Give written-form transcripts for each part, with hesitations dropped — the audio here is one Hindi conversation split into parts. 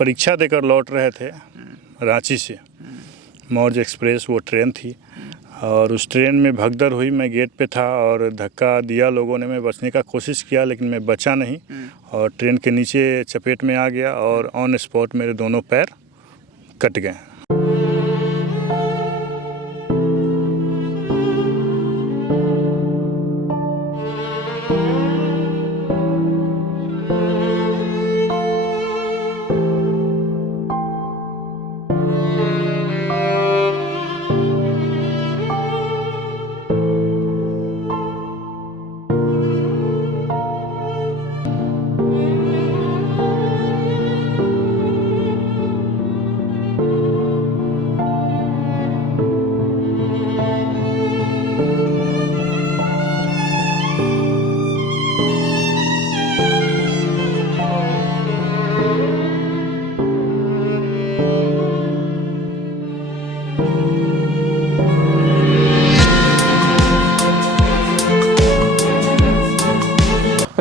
परीक्षा देकर लौट रहे थे रांची से। मौर्ज एक्सप्रेस वो ट्रेन थी और उस ट्रेन में भगदड़ हुई। मैं गेट पे था और धक्का दिया लोगों ने। मैं बचने का कोशिश किया लेकिन मैं बचा नहीं और ट्रेन के नीचे चपेट में आ गया और ऑन स्पॉट मेरे दोनों पैर कट गए।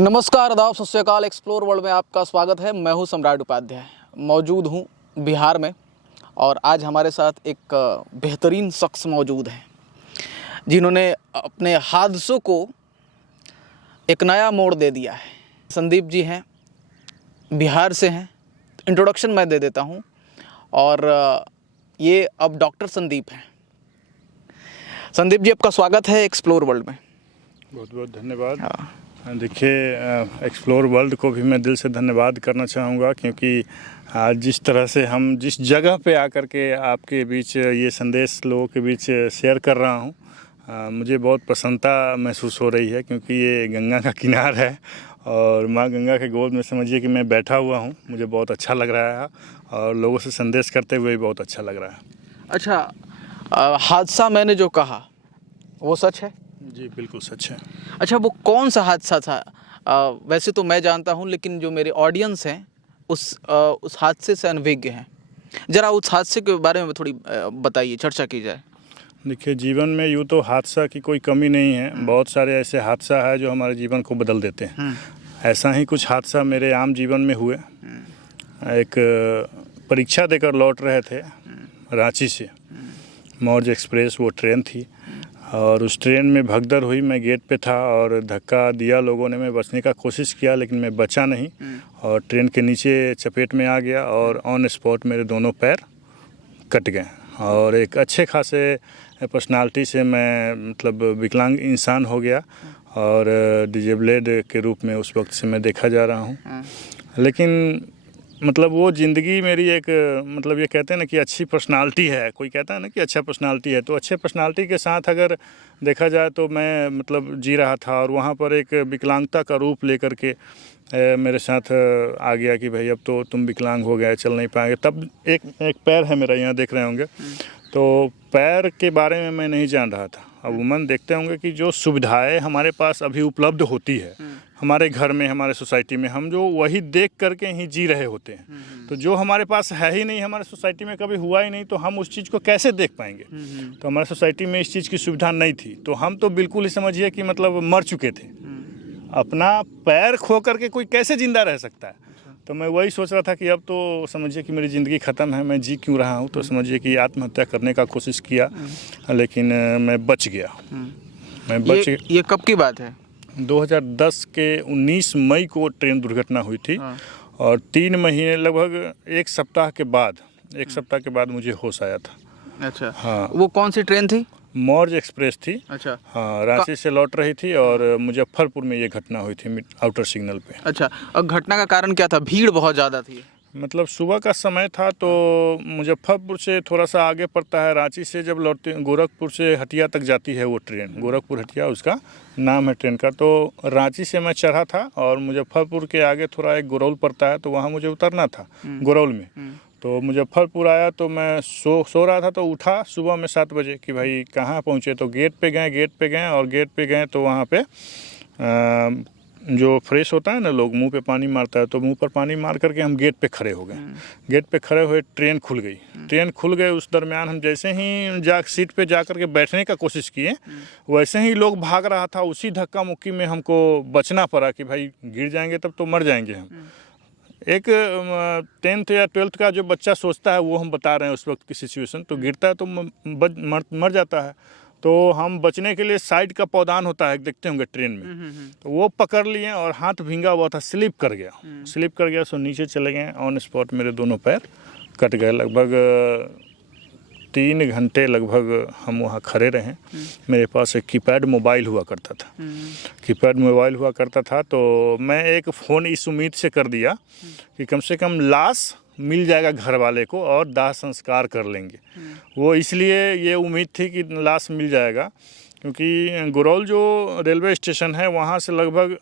नमस्कार, आदाब, सत श्री अकाल। एक्सप्लोर वर्ल्ड में आपका स्वागत है। मैं हूं सम्राट उपाध्याय, मौजूद हूं बिहार में और आज हमारे साथ एक बेहतरीन शख्स मौजूद हैं जिन्होंने अपने हादसों को एक नया मोड़ दे दिया है। संदीप जी हैं, बिहार से हैं। इंट्रोडक्शन मैं दे देता हूं और ये अब डॉक्टर संदीप हैं। संदीप जी, आपका स्वागत है एक्सप्लोर वर्ल्ड में। बहुत बहुत धन्यवाद। देखिए, एक्सप्लोर वर्ल्ड को भी मैं दिल से धन्यवाद करना चाहूँगा क्योंकि आज जिस तरह से हम जिस जगह पे आकर के आपके बीच ये संदेश लोगों के बीच शेयर कर रहा हूँ, मुझे बहुत प्रसन्नता महसूस हो रही है क्योंकि ये गंगा का किनार है और माँ गंगा के गोद में समझिए कि मैं बैठा हुआ हूँ। मुझे बहुत अच्छा लग रहा है और लोगों से संदेश करते हुए भी बहुत अच्छा लग रहा है। अच्छा, हादसा मैंने जो कहा वो सच है? जी बिल्कुल सच है। अच्छा, वो कौन सा हादसा था? वैसे तो मैं जानता हूँ लेकिन जो मेरे ऑडियंस हैं उस हादसे से अनभिज्ञ हैं। ज़रा उस हादसे के बारे में थोड़ी बताइए, चर्चा की जाए। देखिए, जीवन में यूँ तो हादसा की कोई कमी नहीं है। बहुत सारे ऐसे हादसा है जो हमारे जीवन को बदल देते हैं। ऐसा ही कुछ हादसा मेरे आम जीवन में हुए। एक परीक्षा देकर लौट रहे थे रांची से। मौर्ज एक्सप्रेस वो ट्रेन थी और उस ट्रेन में भगदड़ हुई। मैं गेट पे था और धक्का दिया लोगों ने। मैं बचने का कोशिश किया लेकिन मैं बचा नहीं और ट्रेन के नीचे चपेट में आ गया और ऑन स्पॉट मेरे दोनों पैर कट गए। और एक अच्छे खासे पर्सनालिटी से मैं मतलब विकलांग इंसान हो गया और डिजेबल्ड के रूप में उस वक्त से मैं देखा जा रहा हूँ। लेकिन मतलब वो ज़िंदगी मेरी एक मतलब ये कहते हैं ना कि अच्छी पर्सनालिटी है। कोई कहता है ना कि अच्छा पर्सनालिटी है, तो अच्छे पर्सनालिटी के साथ अगर देखा जाए तो मैं मतलब जी रहा था और वहाँ पर एक विकलांगता का रूप लेकर के मेरे साथ आ गया कि भाई अब तो तुम विकलांग हो गए, चल नहीं पाएंगे। तब एक पैर है मेरा, यहाँ देख रहे होंगे, तो पैर के बारे में मैं नहीं जान रहा था। अमूमन देखते होंगे कि जो सुविधाएं हमारे पास अभी उपलब्ध होती है हमारे घर में, हमारे सोसाइटी में, हम जो वही देख करके ही जी रहे होते हैं। तो जो हमारे पास है ही नहीं, हमारे सोसाइटी में कभी हुआ ही नहीं, तो हम उस चीज़ को कैसे देख पाएंगे। तो हमारे सोसाइटी में इस चीज़ की सुविधा नहीं थी, तो हम तो बिल्कुल ही समझिए कि मतलब मर चुके थे। अपना पैर खो करके कोई कैसे ज़िंदा रह सकता है। तो मैं वही सोच रहा था कि अब तो समझिए कि मेरी ज़िंदगी ख़त्म है, मैं जी क्यों रहा हूँ। तो समझिए कि आत्महत्या करने का कोशिश किया लेकिन मैं बच गया। ये कब की बात है? 2010 के 19 मई को ट्रेन दुर्घटना हुई थी और 3 महीने लगभग एक सप्ताह के बाद मुझे होश आया था। अच्छा, हाँ। वो कौन सी ट्रेन थी? मौर्ज एक्सप्रेस थी। अच्छा, हाँ, रांची से लौट रही थी और मुजफ्फरपुर में ये घटना हुई थी आउटर सिग्नल पे। अच्छा, और घटना का कारण क्या था? भीड़ बहुत ज़्यादा थी। मतलब सुबह का समय था तो मुजफ्फरपुर से थोड़ा सा आगे पड़ता है। रांची से जब लौटते, गोरखपुर से हटिया तक जाती है वो ट्रेन, गोरखपुर हटिया उसका नाम है ट्रेन का। तो रांची से मैं चढ़ा था और मुजफ्फरपुर के आगे थोड़ा एक गुरौल पड़ता है, तो वहाँ मुझे उतरना था गुरौल में। तो मुजफ्फरपुर आया तो मैं सो रहा था, तो उठा सुबह में 7 बजे कि भाई कहाँ पहुँचे। तो गेट पे गए तो वहाँ पे जो फ्रेश होता है ना, लोग मुंह पे पानी मारता है, तो मुंह पर पानी मार करके हम गेट पे खड़े हो गए। गेट पे खड़े हुए ट्रेन खुल गई। उस दरमियान हम जैसे ही सीट पे जा करके बैठने का कोशिश किए, वैसे ही लोग भाग रहा था। उसी धक्का मुक्की में हमको बचना पड़ा कि भाई गिर जाएंगे तब तो मर जाएंगे हम। एक 10th या 12th का जो बच्चा सोचता है वो हम बता रहे हैं उस वक्त की सिचुएशन। तो गिरता है तो मर जाता है। तो हम बचने के लिए साइड का पौधान होता है, देखते होंगे ट्रेन में, तो वो पकड़ लिए और हाथ भींगा हुआ था, स्लिप कर गया सो नीचे चले गए। ऑन स्पॉट मेरे दोनों पैर कट गए। लगभग 3 घंटे लगभग हम वहाँ खड़े रहे। मेरे पास एक कीपैड मोबाइल हुआ करता था। तो मैं एक फ़ोन इस उम्मीद से कर दिया कि कम से कम लाश मिल जाएगा घर वाले को और दाह संस्कार कर लेंगे। वो इसलिए ये उम्मीद थी कि लाश मिल जाएगा क्योंकि गुरौल जो रेलवे स्टेशन है वहाँ से लगभग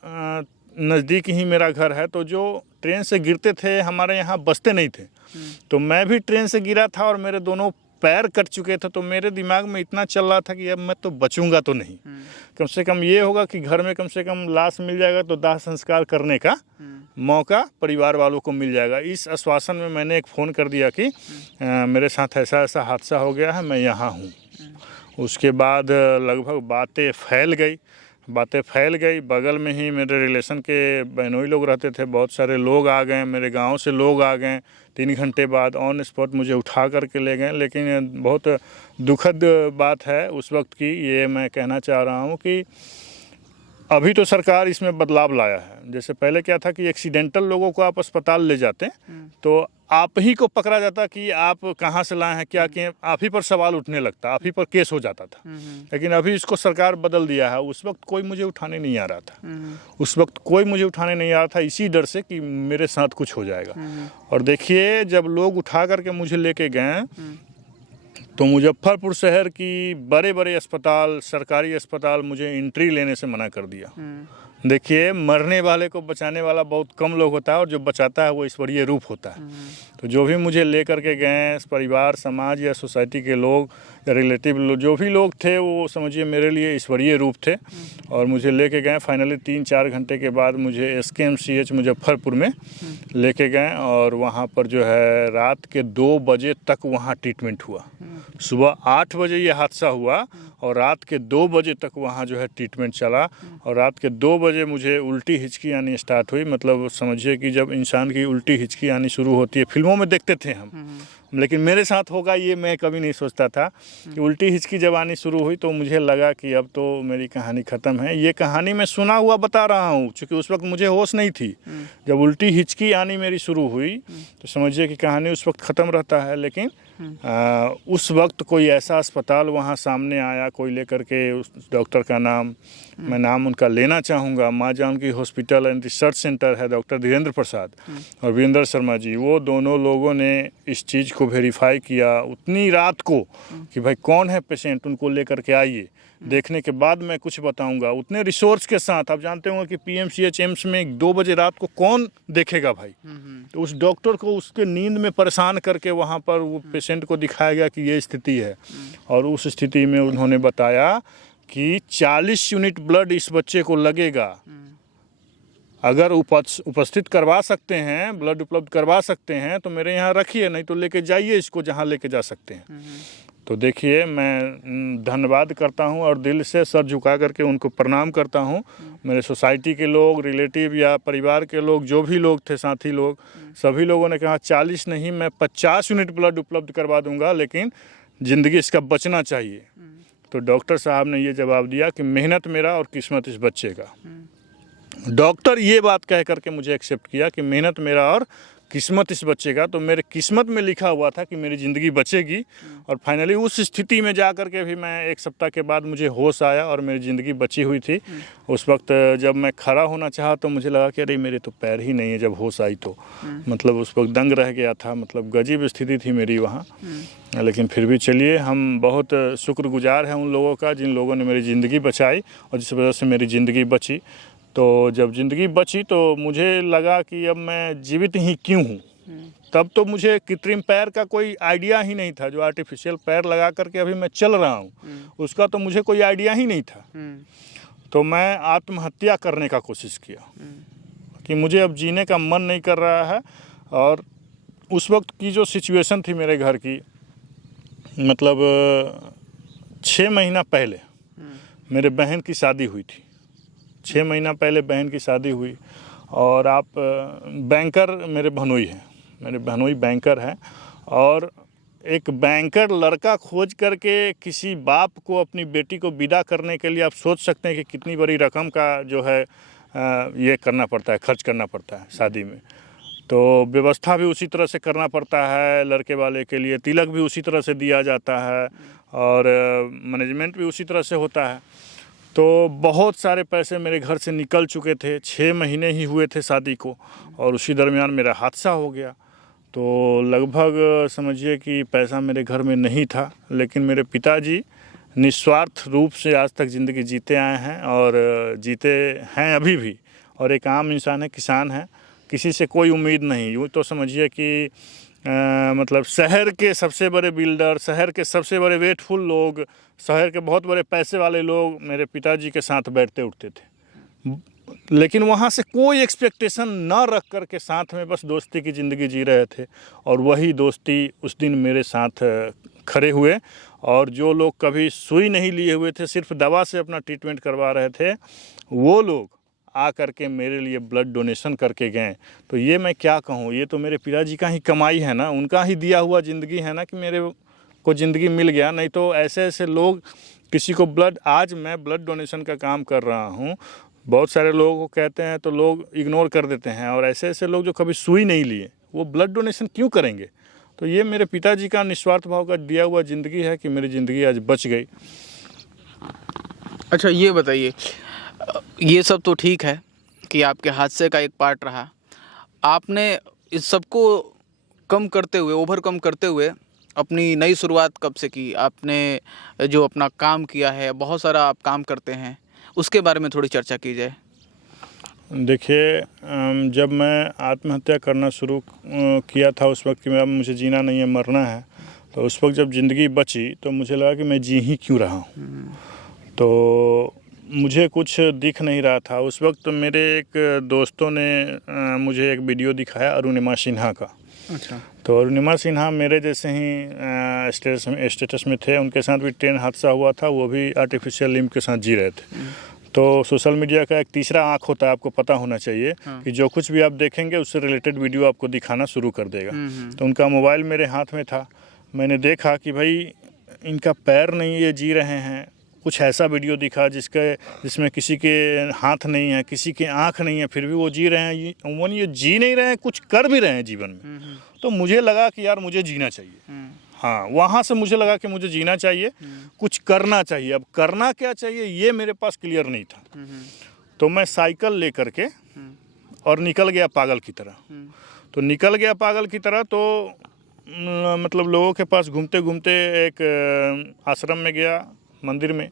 नज़दीक ही मेरा घर है। तो जो ट्रेन से गिरते थे हमारे यहाँ बचते नहीं थे। तो मैं भी ट्रेन से गिरा था और मेरे दोनों पैर कट चुके थे। तो मेरे दिमाग में इतना चल रहा था कि अब मैं तो बचूंगा तो नहीं, कम से कम ये होगा कि घर में कम से कम लाश मिल जाएगा तो दाह संस्कार करने का मौका परिवार वालों को मिल जाएगा। इस आश्वासन में मैंने एक फ़ोन कर दिया कि मेरे साथ ऐसा ऐसा हादसा हो गया है, मैं यहाँ हूँ। उसके बाद लगभग बातें फैल गई। बगल में ही मेरे रिलेशन के बहनोई लोग रहते थे, बहुत सारे लोग आ गए, मेरे गांव से लोग आ गए। 3 घंटे बाद ऑन स्पॉट मुझे उठा करके ले गए। लेकिन बहुत दुखद बात है उस वक्त की, ये मैं कहना चाह रहा हूँ कि अभी तो सरकार इसमें बदलाव लाया है। जैसे पहले क्या था कि एक्सीडेंटल लोगों को आप अस्पताल ले जाते तो आप ही को पकड़ा जाता कि आप कहाँ से लाए हैं, क्या किए, आप ही पर सवाल उठने लगता, आप ही पर केस हो जाता था। लेकिन अभी इसको सरकार बदल दिया है। उस वक्त कोई मुझे उठाने नहीं आ रहा था, इसी डर से कि मेरे साथ कुछ हो जाएगा। और देखिए जब लोग उठा करके मुझे लेके गए तो मुजफ्फरपुर शहर की बड़े अस्पताल, सरकारी अस्पताल मुझे एंट्री लेने से मना कर दिया। देखिए मरने वाले को बचाने वाला बहुत कम लोग होता है और जो बचाता है वो ईश्वरीय रूप होता है। तो जो भी मुझे ले करके गए, परिवार, समाज या सोसाइटी के लोग या रिलेटिव लोग, जो भी लोग थे वो समझिए मेरे लिए ईश्वरीय रूप थे और मुझे लेके गए। फाइनली 3-4 घंटे के बाद मुझे SKMCH मुजफ्फरपुर में लेके गए और वहाँ पर जो है रात के 2 बजे तक वहाँ ट्रीटमेंट हुआ। सुबह 8 बजे ये हादसा हुआ और रात के 2 बजे तक वहाँ जो है ट्रीटमेंट चला। और रात के 2 बजे मुझे उल्टी हिचकी आनी स्टार्ट हुई। मतलब समझिए कि जब इंसान की उल्टी हिचकी आनी शुरू होती है, फिल्मों में देखते थे हम, लेकिन मेरे साथ होगा ये मैं कभी नहीं सोचता था कि उल्टी हिचकी जब आनी शुरू हुई तो मुझे लगा कि अब तो मेरी कहानी ख़त्म है। ये कहानी मैं सुना हुआ बता रहा हूँ क्योंकि उस वक्त मुझे होश नहीं थी। जब उल्टी हिचकी आनी मेरी शुरू हुई तो समझिए कि कहानी उस वक्त ख़त्म रहता है। लेकिन उस वक्त कोई ऐसा अस्पताल वहाँ सामने आया, कोई लेकर के, उस डॉक्टर का नाम मैं नाम उनका लेना चाहूँगा, Maa Janaki hospital and research centre है, डॉक्टर धीरेन्द्र प्रसाद और वीरेंद्र शर्मा जी, वो दोनों लोगों ने इस चीज़ को वेरीफाई किया उतनी रात को कि भाई कौन है पेशेंट, उनको लेकर के आइए, देखने के बाद मैं कुछ बताऊंगा। उतने रिसोर्स के साथ, आप जानते होंगे कि PMCH एम्स में 2 बजे रात को कौन देखेगा भाई। तो उस डॉक्टर को उसके नींद में परेशान करके वहाँ पर वो पेशेंट को दिखाया गया कि ये स्थिति है। और उस स्थिति में उन्होंने बताया कि 40 यूनिट ब्लड इस बच्चे को लगेगा। अगर उपस्थित करवा सकते हैं, ब्लड उपलब्ध करवा सकते हैं तो मेरे यहाँ रखिए, नहीं तो लेके जाइए इसको जहाँ लेके जा सकते हैं। तो देखिए मैं धन्यवाद करता हूँ और दिल से सर झुका करके उनको प्रणाम करता हूँ। मेरे सोसाइटी के लोग, रिलेटिव या परिवार के लोग, जो भी लोग थे, साथी लोग, सभी लोगों ने कहा 40 नहीं मैं 50 यूनिट ब्लड उपलब्ध करवा दूंगा, लेकिन ज़िंदगी इसका बचना चाहिए। तो डॉक्टर साहब ने ये जवाब दिया कि मेहनत मेरा और किस्मत इस बच्चे का। डॉक्टर ये बात कह करके मुझे एक्सेप्ट किया कि मेहनत मेरा और किस्मत इस बच्चे का। तो मेरे किस्मत में लिखा हुआ था कि मेरी ज़िंदगी बचेगी। और फाइनली उस स्थिति में जा कर के भी मैं 1 सप्ताह के बाद मुझे होश आया और मेरी ज़िंदगी बची हुई थी। उस वक्त जब मैं खड़ा होना चाहा तो मुझे लगा कि अरे मेरे तो पैर ही नहीं है। जब होश आई तो मतलब उस वक्त दंग रह गया था, मतलब गजीब स्थिति थी मेरी वहाँ। लेकिन फिर भी चलिए, हम बहुत शुक्रगुजार हैं उन लोगों का जिन लोगों ने मेरी ज़िंदगी बचाई और जिस वजह से मेरी ज़िंदगी बची। तो जब ज़िंदगी बची तो मुझे लगा कि अब मैं जीवित ही क्यों हूँ। तब तो मुझे कृत्रिम पैर का कोई आइडिया ही नहीं था। जो आर्टिफिशियल पैर लगा करके अभी मैं चल रहा हूँ उसका तो मुझे कोई आइडिया ही नहीं था। तो मैं आत्महत्या करने का कोशिश किया कि मुझे अब जीने का मन नहीं कर रहा है। और उस वक्त की जो सिचुएशन थी मेरे घर की, मतलब 6 महीना पहले मेरे बहन की शादी हुई थी। 6 महीना पहले बहन की शादी हुई और आप बैंकर मेरे भनोई हैं, मेरे भनोई बैंकर हैं, और एक बैंकर लड़का खोज करके किसी बाप को अपनी बेटी को विदा करने के लिए आप सोच सकते हैं कि कितनी बड़ी रकम का जो है ये करना पड़ता है, खर्च करना पड़ता है शादी में। तो व्यवस्था भी उसी तरह से करना पड़ता है, लड़के वाले के लिए तिलक भी उसी तरह से दिया जाता है और मैनेजमेंट भी उसी तरह से होता है। तो बहुत सारे पैसे मेरे घर से निकल चुके थे, 6 महीने ही हुए थे शादी को, और उसी दरमियान मेरा हादसा हो गया। तो लगभग समझिए कि पैसा मेरे घर में नहीं था, लेकिन मेरे पिताजी निस्वार्थ रूप से आज तक ज़िंदगी जीते आए हैं और जीते हैं अभी भी, और एक आम इंसान है, किसान है, किसी से कोई उम्मीद नहीं। यूँ तो समझिए कि मतलब शहर के सबसे बड़े बिल्डर, शहर के सबसे बड़े वेटफुल लोग, शहर के बहुत बड़े पैसे वाले लोग मेरे पिताजी के साथ बैठते उठते थे, लेकिन वहाँ से कोई एक्सपेक्टेशन ना रख कर के साथ में बस दोस्ती की ज़िंदगी जी रहे थे। और वही दोस्ती उस दिन मेरे साथ खड़े हुए, और जो लोग कभी सुई नहीं लिए हुए थे, सिर्फ दवा से अपना ट्रीटमेंट करवा रहे थे, वो लोग आ कर के मेरे लिए ब्लड डोनेशन करके गए। तो ये मैं क्या कहूँ, ये तो मेरे पिताजी का ही कमाई है ना, उनका ही दिया हुआ ज़िंदगी है ना कि मेरे को ज़िंदगी मिल गया। नहीं तो ऐसे ऐसे लोग किसी को ब्लड, आज मैं ब्लड डोनेशन का काम कर रहा हूँ, बहुत सारे लोगों को कहते हैं तो लोग इग्नोर कर देते हैं, और ऐसे ऐसे लोग जो कभी सुई नहीं लिए वो ब्लड डोनेशन क्यों करेंगे। तो ये मेरे पिताजी का निस्वार्थ भाव का दिया हुआ ज़िंदगी है कि मेरी ज़िंदगी आज बच गई। अच्छा, ये बताइए, ये सब तो ठीक है कि आपके हादसे का एक पार्ट रहा, आपने इस सब को कम करते हुए, ओवरकम करते हुए अपनी नई शुरुआत कब से की? आपने जो अपना काम किया है, बहुत सारा आप काम करते हैं, उसके बारे में थोड़ी चर्चा की जाए। देखिए, जब मैं आत्महत्या करना शुरू किया था उस वक्त कि मैं अब मुझे जीना नहीं है, मरना है, तो उस वक्त जब ज़िंदगी बची तो मुझे लगा कि मैं जी ही क्यों रहा हूँ। तो मुझे कुछ दिख नहीं रहा था। उस वक्त मेरे एक दोस्तों ने मुझे एक वीडियो दिखाया अरुणिमा सिन्हा का। अच्छा। तो अरुणिमा सिन्हा मेरे जैसे ही स्टेटस में थे, उनके साथ भी ट्रेन हादसा हुआ था, वो भी आर्टिफिशियल लिम्ब के साथ जी रहे थे। तो सोशल मीडिया का एक तीसरा आँख होता है, आपको पता होना चाहिए कि जो कुछ भी आप देखेंगे उससे रिलेटेड वीडियो आपको दिखाना शुरू कर देगा। तो उनका मोबाइल मेरे हाथ में था, मैंने देखा कि भाई इनका पैर नहीं, ये जी रहे हैं। कुछ ऐसा वीडियो दिखा जिसमें किसी के हाथ नहीं है, किसी के आँख नहीं है, फिर भी वो जी रहे हैं। ये जी नहीं रहे हैं, कुछ कर भी रहे हैं जीवन में। तो मुझे लगा कि यार मुझे जीना चाहिए। हाँ, वहाँ से मुझे लगा कि मुझे जीना चाहिए, कुछ करना चाहिए। अब करना क्या चाहिए ये मेरे पास क्लियर नहीं था। तो मैं साइकिल ले करके और निकल गया पागल की तरह। तो निकल गया पागल की तरह, तो मतलब लोगों के पास घूमते घूमते एक आश्रम में गया, मंदिर में।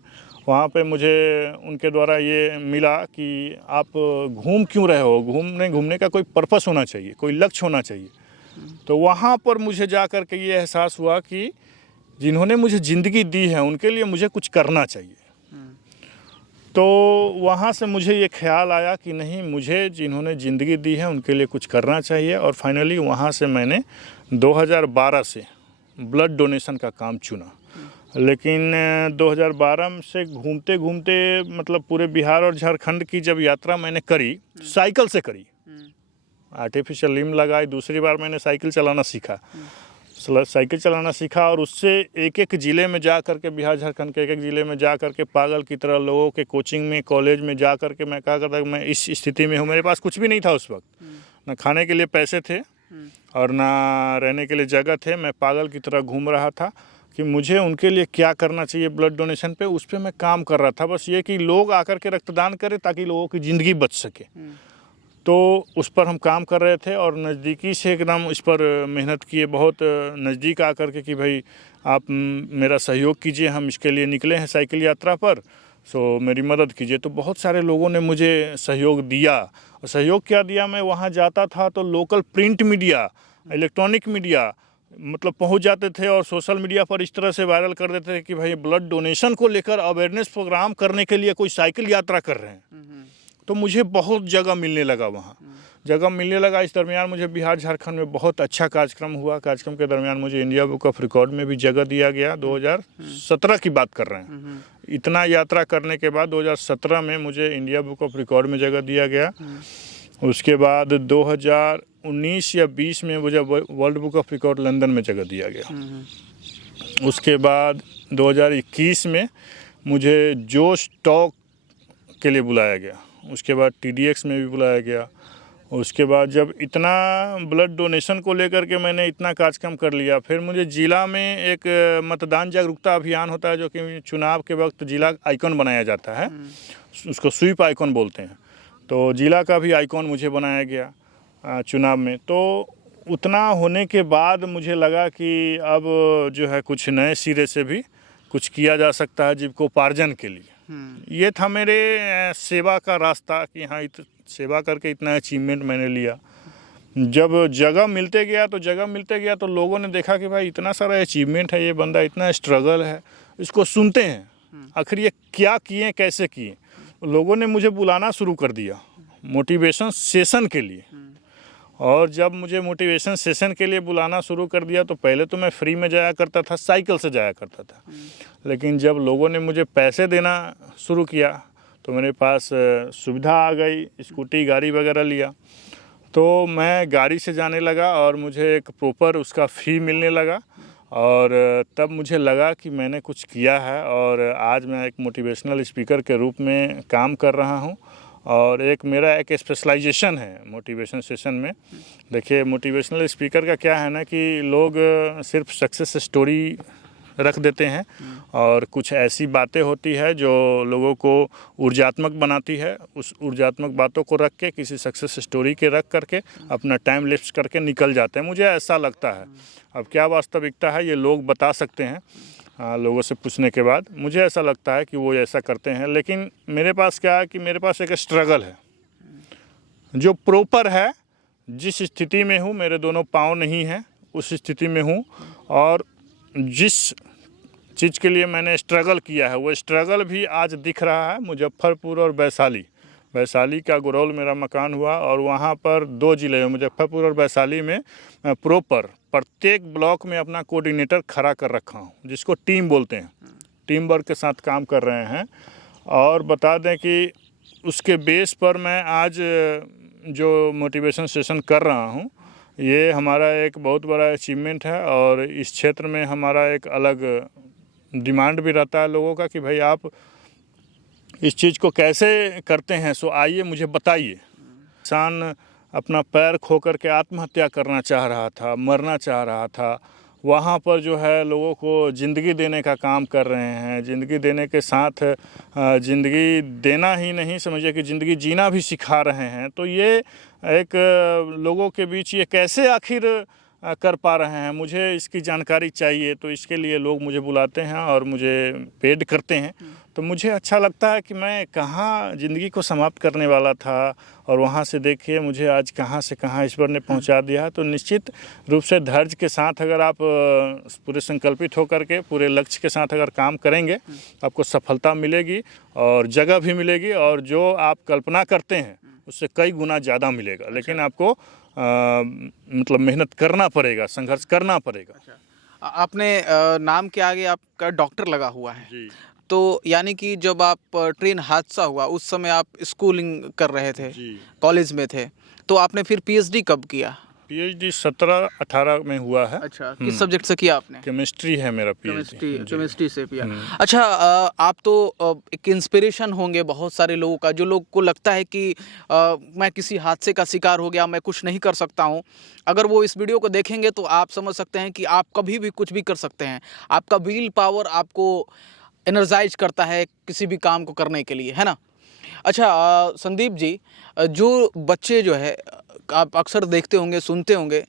वहाँ पे मुझे उनके द्वारा ये मिला कि आप घूम क्यों रहे हो, घूमने का कोई पर्पस होना चाहिए, कोई लक्ष्य होना चाहिए। तो वहाँ पर मुझे जा कर के ये एहसास हुआ कि जिन्होंने मुझे ज़िंदगी दी है उनके लिए मुझे कुछ करना चाहिए। तो वहाँ से मुझे ये ख्याल आया कि नहीं, मुझे जिन्होंने ज़िंदगी दी है उनके लिए कुछ करना चाहिए। और फाइनली वहाँ से मैंने 2012 से ब्लड डोनेशन का काम चुना। लेकिन 2012 से घूमते घूमते मतलब पूरे बिहार और झारखंड की जब यात्रा मैंने करी, साइकिल से करी, आर्टिफिशियल लिम्ब लगाई, दूसरी बार मैंने साइकिल चलाना सीखा और उससे एक एक ज़िले में जा कर के, बिहार झारखंड के एक एक ज़िले में जा कर के पागल की तरह लोगों के कोचिंग में, कॉलेज में जा कर के मैं क्या करता कि मैं इस स्थिति में हूँ। मेरे पास कुछ भी नहीं था उस वक्त, ना खाने के लिए पैसे थे और ना रहने के लिए जगह थे। मैं पागल की तरह घूम रहा था कि मुझे उनके लिए क्या करना चाहिए ब्लड डोनेशन पे, उस पर मैं काम कर रहा था। बस ये कि लोग आकर के रक्तदान करें ताकि लोगों की ज़िंदगी बच सके। तो उस पर हम काम कर रहे थे और नज़दीकी से एकदम इस पर मेहनत किए, बहुत नज़दीक आकर के कि भाई आप मेरा सहयोग कीजिए, हम इसके लिए निकले हैं साइकिल यात्रा पर, सो मेरी मदद कीजिए। तो बहुत सारे लोगों ने मुझे सहयोग दिया। और सहयोग क्या दिया, मैं वहाँ जाता था तो local print media, electronic media मतलब पहुंच जाते थे और सोशल मीडिया पर इस तरह से वायरल कर देते थे कि भाई ब्लड डोनेशन को लेकर अवेयरनेस प्रोग्राम करने के लिए कोई साइकिल यात्रा कर रहे हैं। तो मुझे बहुत जगह मिलने लगा, वहाँ जगह मिलने लगा। इस दरमियान मुझे बिहार झारखंड में बहुत अच्छा कार्यक्रम हुआ। कार्यक्रम के दरमियान मुझे इंडिया बुक ऑफ रिकॉर्ड में भी जगह दिया गया। 2017 की बात कर रहे हैं। इतना यात्रा करने के बाद 2017 में मुझे इंडिया बुक ऑफ रिकॉर्ड में जगह दिया गया। उसके बाद 2019 या 20 में मुझे world book of record London में जगह दिया गया। उसके बाद 2021 में मुझे जोश टॉक के लिए बुलाया गया। उसके बाद TDX में भी बुलाया गया। उसके बाद जब इतना ब्लड डोनेशन को लेकर के मैंने इतना कार्यक्रम कर लिया, फिर मुझे ज़िला में एक मतदान जागरूकता अभियान होता है जो कि चुनाव के वक्त ज़िला आइकॉन बनाया जाता है, उसको स्वीप आइकॉन बोलते हैं। तो ज़िला का भी आइकॉन मुझे बनाया गया चुनाव में। तो उतना होने के बाद मुझे लगा कि अब जो है कुछ नए सिरे से भी कुछ किया जा सकता है जीविकोपार्जन के लिए। ये था मेरे सेवा का रास्ता कि हाँ सेवा करके इतना अचीवमेंट मैंने लिया। जब जगह मिलते गया तो लोगों ने देखा कि भाई इतना सारा अचीवमेंट है, ये बंदा इतना स्ट्रगल है, इसको सुनते हैं आखिर ये क्या किए कैसे किए। लोगों ने मुझे बुलाना शुरू कर दिया मोटिवेशन सेशन के लिए। और जब मुझे मोटिवेशन सेशन के लिए बुलाना शुरू कर दिया तो पहले तो मैं फ्री में जाया करता था, साइकिल से जाया करता था। लेकिन जब लोगों ने मुझे पैसे देना शुरू किया तो मेरे पास सुविधा आ गई, स्कूटी गाड़ी वगैरह लिया, तो मैं गाड़ी से जाने लगा और मुझे एक प्रॉपर उसका फ़ी मिलने लगा। और तब मुझे लगा कि मैंने कुछ किया है और आज मैं एक मोटिवेशनल स्पीकर के रूप में काम कर रहा हूँ। और मेरा एक स्पेशलाइजेशन है मोटिवेशन सेशन में। देखिए मोटिवेशनल स्पीकर का क्या है ना कि लोग सिर्फ सक्सेस स्टोरी रख देते हैं और कुछ ऐसी बातें होती है जो लोगों को ऊर्जात्मक बनाती है। उस ऊर्जात्मक बातों को रख के किसी सक्सेस स्टोरी के रख करके अपना टाइम लिप्स करके निकल जाते हैं, मुझे ऐसा लगता है। अब क्या वास्तविकता है ये लोग बता सकते हैं, लोगों से पूछने के बाद। मुझे ऐसा लगता है कि वो ऐसा करते हैं, लेकिन मेरे पास क्या है कि मेरे पास एक स्ट्रगल है जो प्रॉपर है। जिस स्थिति में हूँ, मेरे दोनों पाँव नहीं हैं, उस स्थिति में हूँ। और जिस चीज़ के लिए मैंने स्ट्रगल किया है वो स्ट्रगल भी आज दिख रहा है। मुजफ्फरपुर और वैशाली का गुरौल मेरा मकान हुआ और वहाँ पर 2 ज़िले हैं, मुजफ्फरपुर और वैशाली में प्रॉपर प्रत्येक ब्लॉक में अपना कोऑर्डिनेटर खड़ा कर रखा हूँ, जिसको टीम बोलते हैं। टीम वर्क के साथ काम कर रहे हैं। और बता दें कि उसके बेस पर मैं आज जो मोटिवेशन सेशन कर रहा हूँ ये हमारा एक बहुत बड़ा अचीवमेंट है। और इस क्षेत्र में हमारा एक अलग डिमांड भी रहता है लोगों का कि भाई आप इस चीज़ को कैसे करते हैं, सो आइए मुझे बताइए। इंसान अपना पैर खो कर के आत्महत्या करना चाह रहा था, मरना चाह रहा था, वहाँ पर जो है लोगों को ज़िंदगी देने का काम कर रहे हैं। ज़िंदगी देने के साथ ज़िंदगी देना ही नहीं, समझिए कि ज़िंदगी जीना भी सिखा रहे हैं। तो ये एक लोगों के बीच ये कैसे आखिर कर पा रहे हैं, मुझे इसकी जानकारी चाहिए। तो इसके लिए लोग मुझे बुलाते हैं और मुझे पेड करते हैं। तो मुझे अच्छा लगता है कि मैं कहाँ ज़िंदगी को समाप्त करने वाला था और वहाँ से देखिए मुझे आज कहाँ से कहाँ ईश्वर ने पहुँचा दिया। तो निश्चित रूप से धैर्य के साथ अगर आप पूरे संकल्पित होकर के पूरे लक्ष्य के साथ अगर काम करेंगे आपको सफलता मिलेगी और जगह भी मिलेगी और जो आप कल्पना करते हैं उससे कई गुना ज़्यादा मिलेगा। लेकिन आपको मतलब मेहनत करना पड़ेगा, संघर्ष करना पड़ेगा। आपने नाम के आगे आपका डॉक्टर लगा हुआ है जी। तो यानी कि जब आप ट्रेन हादसा हुआ उस समय आप स्कूलिंग कर रहे थे, कॉलेज में थे, तो आपने फिर PhD कब किया? PhD 17-18 में हुआ है। अच्छा, किस सब्जेक्ट से किया आपने? केमिस्ट्री है मेरा PhD। केमिस्ट्री से किया। अच्छा, आप तो एक इंस्पिरेशन होंगे बहुत सारे लोगों का, जो लोग को लगता है कि मैं किसी हादसे का शिकार हो गया, मैं कुछ नहीं कर सकता हूँ। अगर वो इस वीडियो को देखेंगे तो आप समझ सकते हैं कि आप कभी भी कुछ भी कर सकते हैं। आपका विल पावर आपको एनर्जाइज करता है किसी भी काम को करने के लिए, है ना? अच्छा संदीप जी, जो बच्चे जो है आप अक्सर देखते होंगे, सुनते होंगे,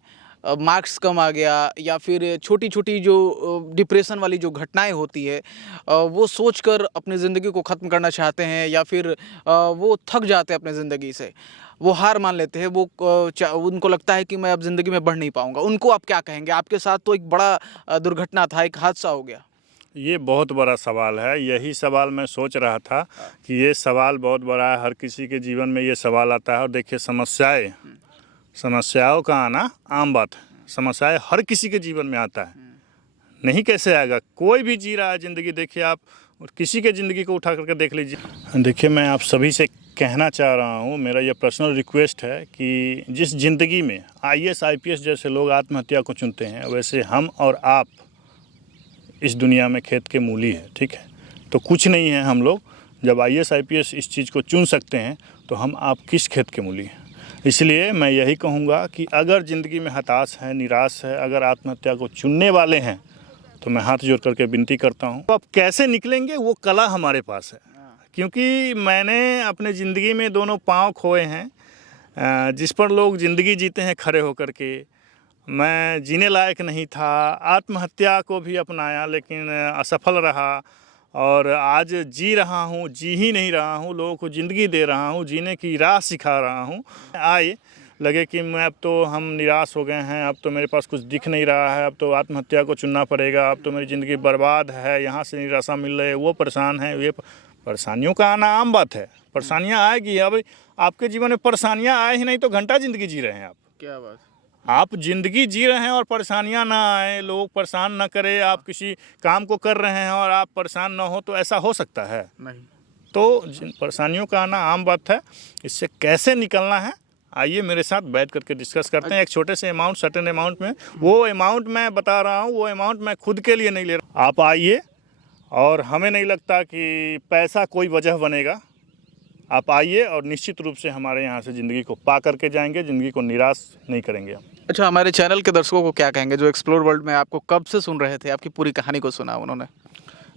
मार्क्स कम आ गया या फिर छोटी छोटी जो डिप्रेशन वाली जो घटनाएं होती है वो सोचकर अपनी ज़िंदगी को ख़त्म करना चाहते हैं या फिर वो थक जाते हैं अपने ज़िंदगी से, वो हार मान लेते हैं, वो उनको लगता है कि मैं अब ज़िंदगी में बढ़ नहीं पाऊँगा। उनको आप क्या कहेंगे? आपके साथ तो एक बड़ा दुर्घटना था, एक हादसा हो गया। ये बहुत बड़ा सवाल है। यही सवाल मैं सोच रहा था कि ये सवाल बहुत बड़ा है, हर किसी के जीवन में ये सवाल आता है। और देखिए समस्याओं का आना आम बात है, समस्याएं हर किसी के जीवन में आता है, नहीं कैसे आएगा? कोई भी जी रहा है ज़िंदगी। देखिए आप किसी के ज़िंदगी को उठा करके देख लीजिए। देखिए मैं आप सभी से कहना चाह रहा हूँ, मेरा ये पर्सनल रिक्वेस्ट है कि जिस ज़िंदगी में आईएएस आईपीएस जैसे लोग आत्महत्या को चुनते हैं, वैसे हम और आप इस दुनिया में खेत के मूली है, ठीक है। तो कुछ नहीं है हम लोग, जब आईएएस आईपीएस इस चीज़ को चुन सकते हैं तो हम आप किस खेत के मूली हैं। इसलिए मैं यही कहूँगा कि अगर ज़िंदगी में हताश है, निराश है, अगर आत्महत्या को चुनने वाले हैं तो मैं हाथ जोड़ करके विनती करता हूँ। तो अब कैसे निकलेंगे वो कला हमारे पास है, क्योंकि मैंने अपने ज़िंदगी में दोनों पाँव खोए हैं। जिस पर लोग ज़िंदगी जीते हैं खड़े होकर के, मैं जीने लायक नहीं था, आत्महत्या को भी अपनाया लेकिन असफल रहा, और आज जी रहा हूँ, जी ही नहीं रहा हूँ, लोगों को ज़िंदगी दे रहा हूँ, जीने की राह सिखा रहा हूँ। आए लगे कि मैं अब तो हम निराश हो गए हैं, अब तो मेरे पास कुछ दिख नहीं रहा है, अब तो आत्महत्या को चुनना पड़ेगा, अब तो मेरी ज़िंदगी बर्बाद है, यहाँ से निराशा मिल रही है, वो परेशान है, ये परेशानियों का आना आम बात है, परेशानियाँ आएगी। अब आपके जीवन में परेशानियाँ आए ही नहीं तो घंटा ज़िंदगी जी रहे हैं आप। क्या बात, आप ज़िंदगी जी रहे हैं और परेशानियां ना आए, लोग परेशान ना करें, आप किसी काम को कर रहे हैं और आप परेशान ना हो, तो ऐसा हो सकता है नहीं। तो परेशानियों का आना आम बात है। इससे कैसे निकलना है, आइए मेरे साथ बैठ करके डिस्कस करते हैं। एक छोटे से अमाउंट, सर्टेन अमाउंट में, वो अमाउंट मैं बता रहा हूँ, वो अमाउंट मैं खुद के लिए नहीं ले रहा। आप आइए, और हमें नहीं लगता कि पैसा कोई वजह बनेगा। आप आइए और निश्चित रूप से हमारे यहाँ से ज़िंदगी को पा करके जाएंगे, ज़िंदगी को निराश नहीं करेंगे हम। अच्छा, हमारे चैनल के दर्शकों को क्या कहेंगे जो एक्सप्लोर वर्ल्ड में आपको कब से सुन रहे थे, आपकी पूरी कहानी को सुना उन्होंने?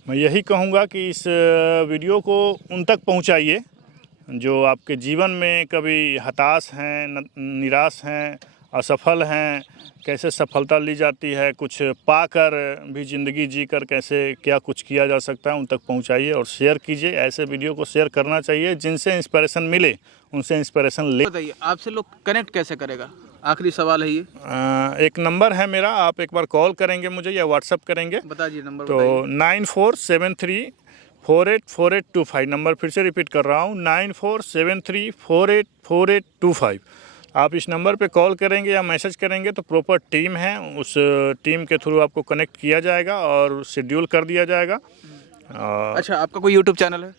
मैं यही कहूँगा कि इस वीडियो को उन तक पहुँचाइए जो आपके जीवन में कभी हताश हैं, निराश हैं, असफल हैं, कैसे सफलता ली जाती है, कुछ पाकर भी ज़िंदगी जीकर कैसे क्या कुछ किया जा सकता है, उन तक पहुंचाइए और शेयर कीजिए। ऐसे वीडियो को शेयर करना चाहिए, जिनसे इंस्पिरेशन मिले उनसे इंस्पिरेशन ले। बताइए, आपसे लोग कनेक्ट कैसे करेगा? आखिरी सवाल है ये। एक नंबर है मेरा, आप एक बार कॉल करेंगे मुझे या व्हाट्सअप करेंगे। बताइए नंबर। तो 9473484825, नंबर फिर से रिपीट कर रहा हूँ, 9473484825। आप इस नंबर पे कॉल करेंगे या मैसेज करेंगे तो प्रॉपर टीम है, उस टीम के थ्रू आपको कनेक्ट किया जाएगा और शेड्यूल कर दिया जाएगा। अच्छा, आपका कोई यूट्यूब चैनल है?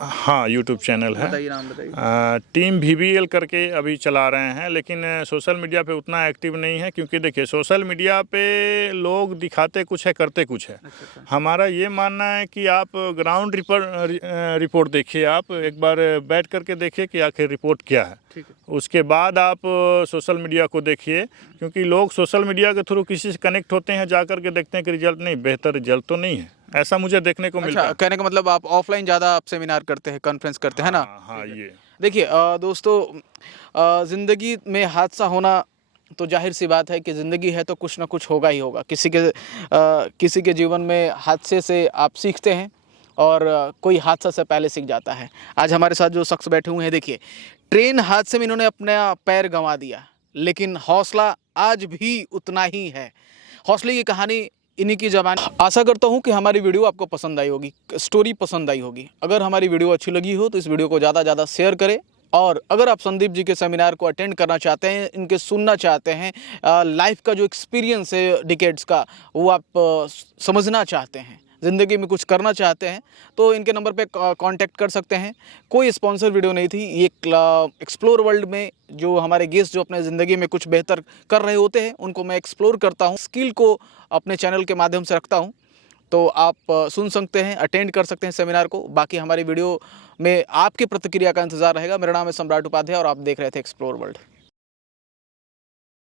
हाँ, यूट्यूब चैनल है, बताइए, नाम बताइए। टीम VBL करके अभी चला रहे हैं, लेकिन सोशल मीडिया पे उतना एक्टिव नहीं है, क्योंकि देखिए सोशल मीडिया पे लोग दिखाते कुछ है, करते कुछ है। अच्छा। हमारा ये मानना है कि आप ग्राउंड रिपोर्ट देखिए, आप एक बार बैठ करके देखिए कि आखिर रिपोर्ट क्या है, ठीक है। उसके बाद आप सोशल मीडिया को देखिए, क्योंकि लोग सोशल मीडिया के थ्रू किसी से कनेक्ट होते हैं, जा करके देखते हैं कि रिजल्ट नहीं, बेहतर रिजल्ट तो नहीं है, ऐसा मुझे देखने को मिलता है। कहने का मतलब आप ऑफलाइन ज़्यादा आप सेमिनार करते हैं, कॉन्फ्रेंस करते हैं ना? हाँ, ये देखिए दोस्तों, ज़िंदगी में हादसा होना तो जाहिर सी बात है कि ज़िंदगी है तो कुछ ना कुछ होगा ही होगा। किसी के जीवन में हादसे से आप सीखते हैं और कोई हादसा से पहले सीख जाता है। आज हमारे साथ जो शख्स बैठे हुए हैं, देखिए, ट्रेन हादसे में इन्होंने अपना पैर गंवा दिया, लेकिन हौसला आज भी उतना ही है। हौसले की कहानी इन्हीं की ज़बान। आशा करता हूँ कि हमारी वीडियो आपको पसंद आई होगी, स्टोरी पसंद आई होगी। अगर हमारी वीडियो अच्छी लगी हो तो इस वीडियो को ज़्यादा से ज़्यादा शेयर करें, और अगर आप संदीप जी के सेमिनार को अटेंड करना चाहते हैं, इनके सुनना चाहते हैं, लाइफ का जो एक्सपीरियंस है डिकेड्स का, वो आप समझना चाहते हैं, ज़िंदगी में कुछ करना चाहते हैं, तो इनके नंबर पे कांटेक्ट कर सकते हैं। कोई स्पॉन्सर वीडियो नहीं थी ये। एक्सप्लोर वर्ल्ड में जो हमारे गेस्ट जो अपने ज़िंदगी में कुछ बेहतर कर रहे होते हैं, उनको मैं एक्सप्लोर करता हूँ, स्किल को अपने चैनल के माध्यम से रखता हूँ। तो आप सुन सकते हैं, अटेंड कर सकते हैं सेमिनार को। बाकी हमारी वीडियो में आपकी प्रतिक्रिया का इंतज़ार रहेगा। मेरा नाम है सम्राट उपाध्याय और आप देख रहे थे एक्सप्लोर वर्ल्ड।